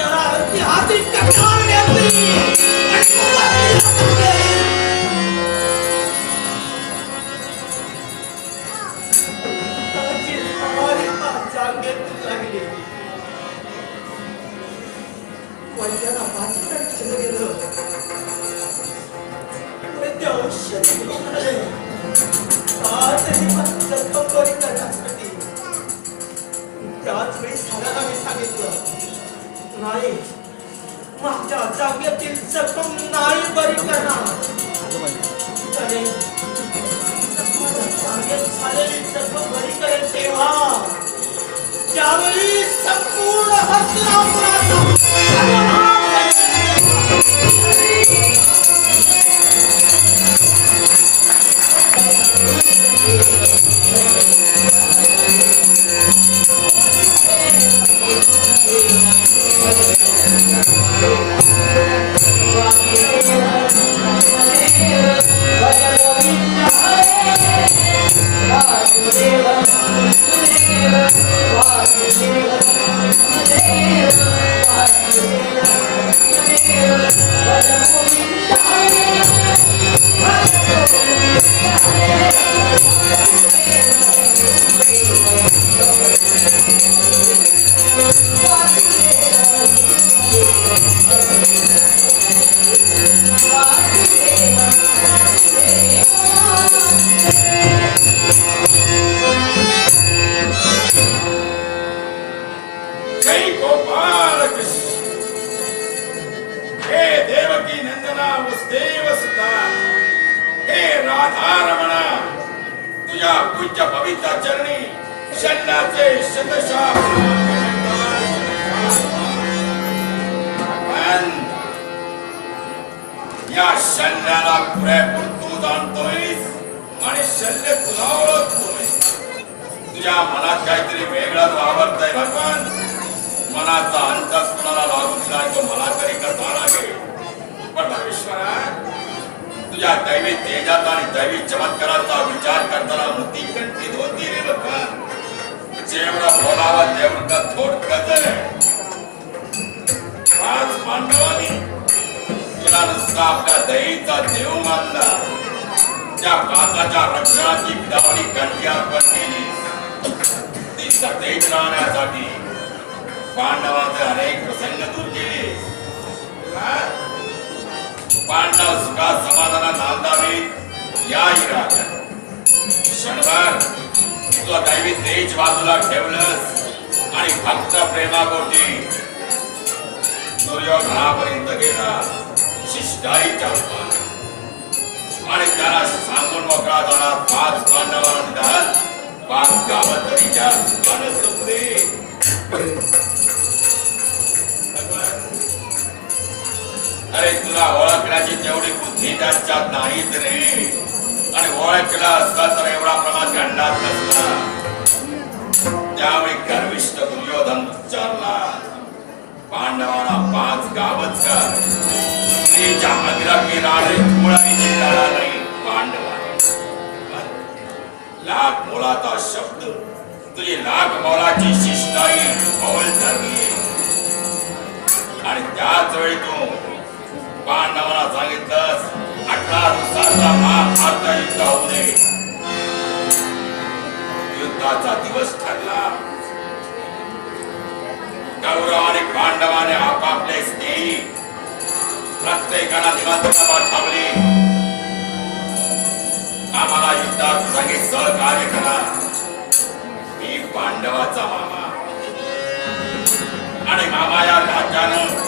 शरारती हाती कटार घेतली आणि जागेत लागली. वैद्याला वाचता केलं गेलं. वैद्य औषध म्हणाले तरी पण जखम बरी करण्यासाठी त्याच वेळी साऱ्याला मी सांगितलं नाही माझ्या जागेतील जखम नाही बरी करणार. त्याने जागेत झालेली जखम बरी करेल तेव्हा त्यावेळी संपूर्ण हस्तिनापुराचा या शल्याला पुरेपूर तू जाणतोयस आणि शल्य तुला ओळखतोय. तुझ्या मनात काहीतरी वेगळंच वावरतंय भगवान. मनाचा अंतच कुणाला लागू दिला तो मला तरी कसा लागेल. पण परमेश्वरा तुझ्या दैवी तेजात आणि दैवी चमत्काराचा विचार करताना मुक्ती कंठीत होती रे भगवान. जेवढं बोलावं तेवढं थोडकंच आहे. आज पांडवांनी तुला नुसता आपल्या दयेचा देव मानला. त्या प्रांताच्या रक्षणाची विधावणी कंठी अर्पण केली. ती सतेज राहण्यासाठी पांडवांचे अनेक प्रसंग दूर केले. पांडव सुखात समाधानात नांदावे या इराद्या क्षणभर तुला दैवी तेज बाजूला ठेवलंस आणि भक्त प्रेमापोटी दुर्योधनापर्यंत गेला शिष्टाईच्या रूपात. आणि त्याला सांगून मोकळा झाला 5 पांडवांना 5 गावतरीच्या सुखानं जगले. अरे तुला ओळखण्याची तेवढी बुद्धी त्यांच्यात नाहीच रे. आणि ओळखला असता तर एवढा प्रमाण घडलाच नसता. त्यावेळी गर्विष्ठ दुर्योधन विचारला पांडवांना 5 गावच कर. स्त्रीच्या मंदिराची राणे मुळाही जिंकला नाही पांडवाने. लाख मोलाचा शब्द तुझी लाख मोलाची शिष्टाई कौल धरली. आणि त्याच वेळी तू पांडवांना सांगितलंस 18 दिवसाचा महाभारत युद्ध होऊ दे. युद्धाचा दिवस ठरला. कौरव आणि पांडवाने आपापले स्नेही प्रत्येकाला निमंत्रण पाठवले. आम्हाला युद्धात सगळे सहकार्य करा. मी पांडवाचा मामा आणि मामा या राज्यानं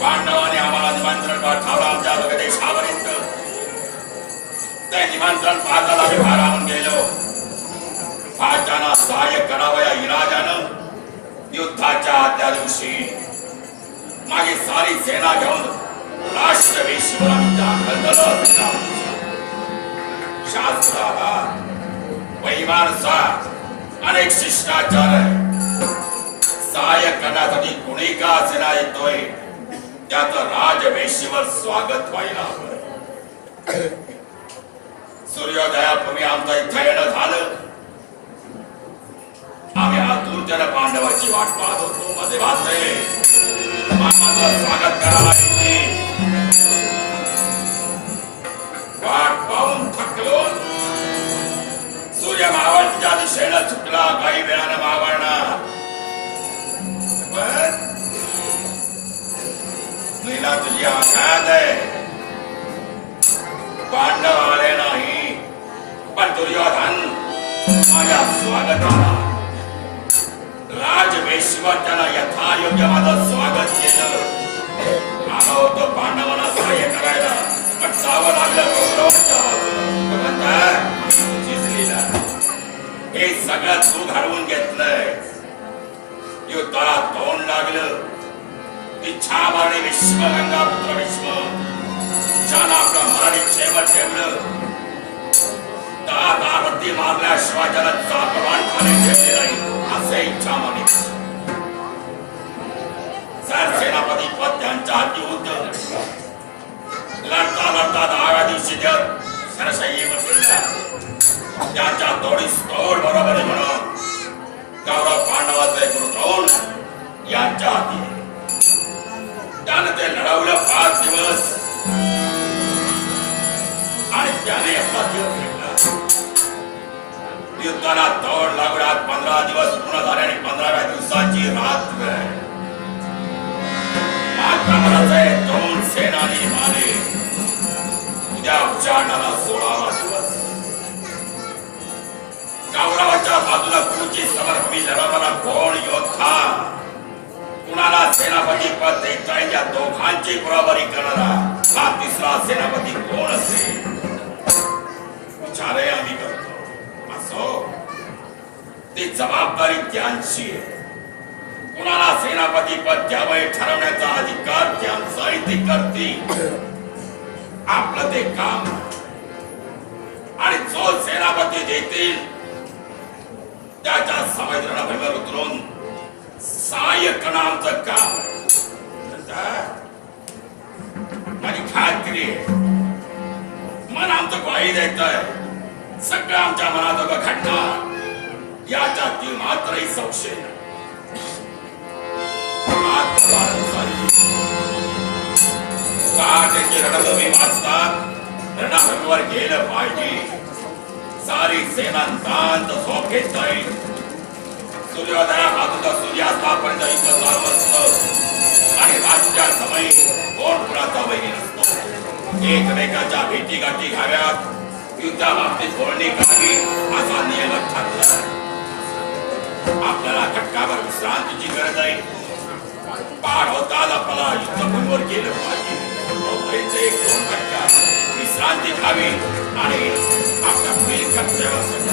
पांडवाने आम्हाला निमंत्रण पाठवलं आमच्या देशापर्यंत. ते निमंत्रण पाहताना आम्ही भारावून गेलो. भाच्याना सहाय्य करावं या इराद्यानं युद्धाच्या आदल्या दिवशी माझी सारी सेना घेऊन राष्ट्रवेशीवर आम्ही दाखल झालो. शास्त्राला वैमानसा अनेक शिष्टाचार सहाय्य करण्यासाठी कुणी का असेना येतोय त्याचं राजवेशीवर स्वागत व्हायला हवं. सूर्योदयापूर्वी आमचं इथं येणं झालं. आम्ही आतुरतेने पांडवाची वाट पाहत होतो. मध्ये वाचले मामाचं स्वागत करायला येते. वाट पाहून थकलो. सूर्य मावळतीच्या दिशेला चुकला, काही वेळानं मावळणार. पण तुला तुझी आघात आहे. पांडव आले नाही, पण दुर्योधन माझ्या स्वागताला राजवेश्वराला यथायोग्य माझं स्वागत केलं. आलो होतो पांडवांना सहाय्य करायला, पण जावं लागलं कौरवांच्या बाजूला. झिजलीला हे सगळं तू घडवून घेतलंय. युद्धाला तोंड लागलं. इच्छामाने विश्वगंगा पुत्र विश्व ज्यानं आपलं मराठी शेवट ठेवलं. दादावरती मारल्याशिवाय ज्याला चापवान खाली ठेवले नाही, असे इच्छा माने. सरसेनापती पद त्यांच्या हाती होतं. लढता लढता 10व्या दिवशी सरसय्येवर गेला. त्याच्या तोडीस तोड बरोबर म्हणून कौरव पांडवाचे गुरुद्रोण यांच्या हाती. त्यानं ते लढवलं 5 दिवस आणि त्याने आपला जीव घेतला. युद्धाला तोड लागण्यात 15 दिवस पूर्ण झाले आणि 15व्या दिवसाची रात्र. आक्रमणाचे 2 सेनानी मारले. उद्या उजाडणारा 16वा दिवस. कौरवाच्या बाजूला गुरुची समरभूमी लढवणारा कोण योद्धा, कुणाला सेनापती पद देता येईल या दोघांची बरोबरी करणारा हा तिसरा सेनापती कोण असेल, विचारही आम्ही करतो. असो, ती जबाबदारी त्यांची आहे. कुणाला सेनापती पद द्यावं ठरवण्याचा अधिकार त्यांचाही ते करतील. आपलं ते काम. आणि जो सेनापती देतील त्याच्या संवेदनाभूमीवर उतरून सहाय्य करणं आमचं काम. माझी खात्री आहे, मन आमचं ग्वाही देत आहे. सगळं आमच्या मनात घडणार याच्यात मात्रही संशय नाही. रणभूमी वाचतात रणभूमीवर गेलं पाहिजे. सारी सेना शांत झोपेत जाईल. सूर्योदया बाजूला सूर्यास्तापर्यंत युद्ध चालू असतं आणि रात्रीच्या समयी कोण कुणाचा वैरी नसतो. एकमेकाच्या भेटी गाठी घ्याव्यात, युद्धाबाबतीत बोलणी करावी असा नियम ठरला. आपल्याला घटकावर विश्रांतीची गरज आहे. पार होताच आपल्याला युद्धभूमीवर गेलं पाहिजे. 1-2 घटका विश्रांती घ्यावी आणि आपल्या पुढील कर्तव्यावर सज्ज.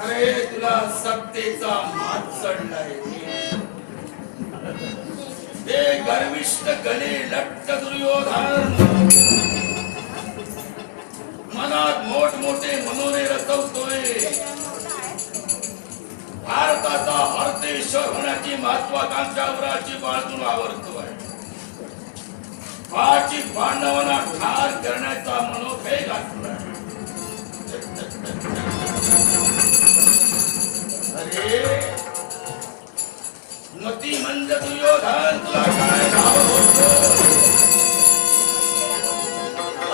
अरे तुला सत्तेचा मात चढलाय. ते गर्विष्ठ गणे लट्ट दुर्योधन मनात मोठमोठे मनोरे रचवतोय. भारताचा हरतेश्वर होण्याची महत्वाकांक्षा वराची बाळगून आवडतोय. पाची पांडवांना ठार करण्याचा मनोभेग गाठलाय. अरे मती मंद दुर्योधन तुला काय नाव होतं?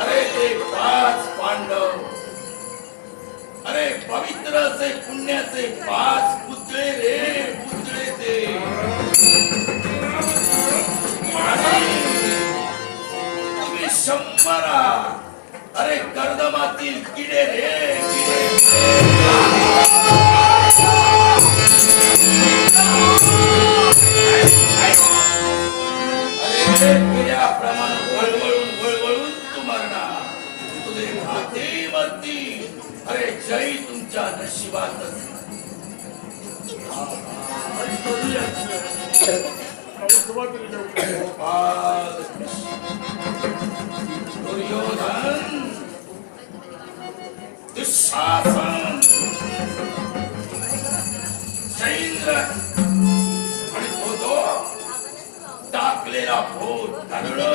अरे ते 5 पांडव, अरे पवित्र असे पुण्याचे 5 पुतळे रे, पुतळे ते. तुम्ही 100, अरे कर्दमातील किडे रे, किडे. किड्याप्रमाणे वळवळून तू मरणार. तुझे भाते मरतील. अरे जय तुमच्या नशिबातच. दुर्योधन, दुःशासन, सैंद्र आणि तो टाकलेला भूत धरलं.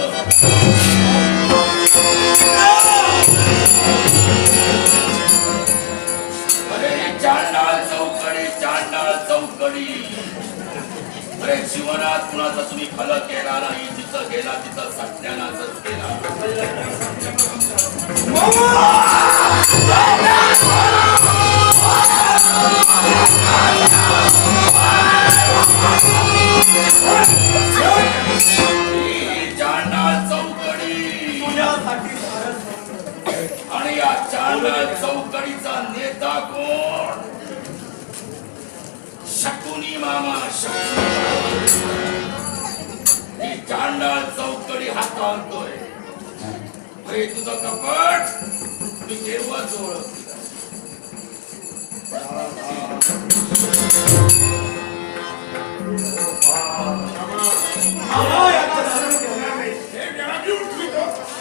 अरे चांडाळ चौकडी, चांडाळ चौकडी. अरे जीवनात कुणाचा तुम्ही फल केला नाही. जिथं गेला तिथं सत्यानाशच केला. चांडाळ चौकडी आणि या चांडाळ चौकडीचा नेता कोण? शकुनी मामा. ही चांडाळ चौकडी हाताळतोय. अरे तुझं कपट मी तेव्हाच ओळखलं.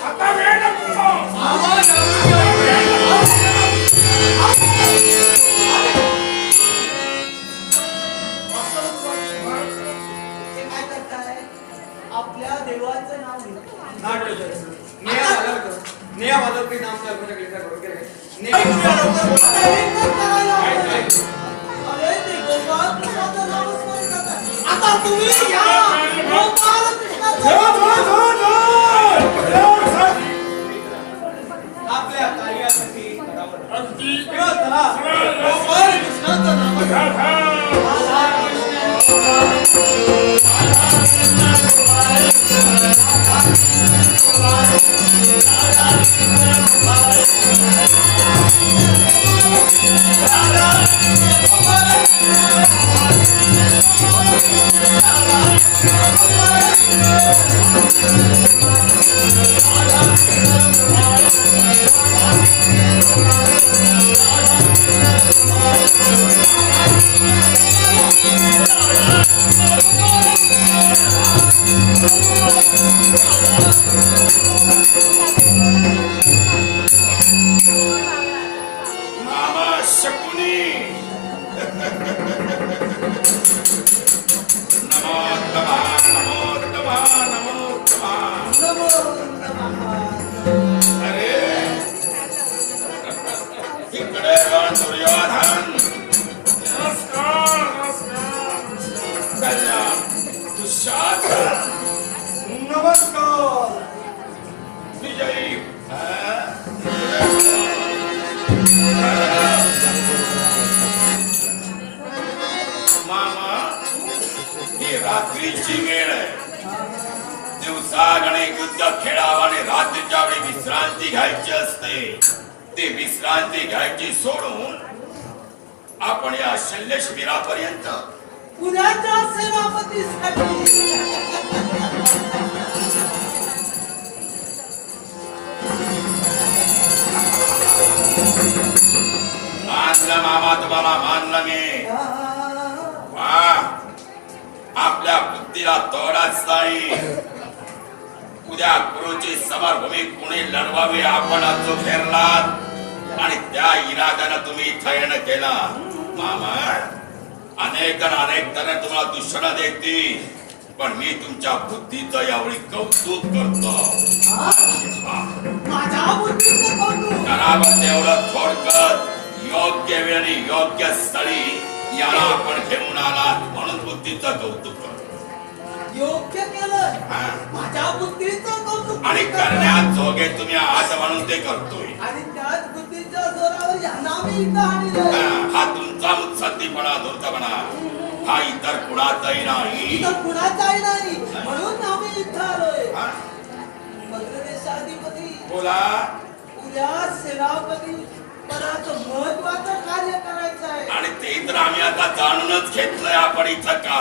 आता वेळ आपल्या देवाचं नाव आता तुम्ही आपल्या कार्यासाठी रात्रीची वेळ आहे. दिवसा गणे युद्ध खेळावं आणि रात्रीच्या वेळी विश्रांती घ्यायची असते. ते विश्रांती घ्यायची सोडून आपण या शल्य शिबिरापर्यंत उद्याच्या सेनापतीसाठी मानलं मामा, तुम्हाला मानलं मी. आपल्या बुद्धीला तोडाच नाही. उद्या गुरुची समरभूमी कुणी लढवावी आपण जो फेरलात आणि त्या इराद्यानं तुम्ही थयन केला. मामा अनेक तऱ्हे तुम्हाला दूषण देतील, पण मी तुमच्या बुद्धीचं एवढी कौतुक करतो. हा? माझ्या बुद्धीचं कौतुक. करावं तेवढं थोडक्यात योग्य वेळ आणि योग्य स्थळी याला आपण घेऊन आला म्हणून बुद्धीचं कौतुक करतो. योग्य केलं. हा. माझ्या बुद्धीचं कौतुक. आणि करण्यात जोगे तुम्ही आहात म्हणून ते करतोय. आणि त्याच बुद्धीच्या जोरावर यांना मी इथं आणलंय. हा तुमचा मुत्सद्दीपणा, धूर्तपणा हा इतर कुणाचाही नाही. इथं कुणाचाही नाही म्हणून आम्ही इथं आलोय. हा? मद्रदेशाधिपती बोला. उद्या सेनापती पदाचं महत्वाचं कार्य करायचं आहे. आणि ते तर आम्ही आता जाणूनच घेतलंय आपण इथं का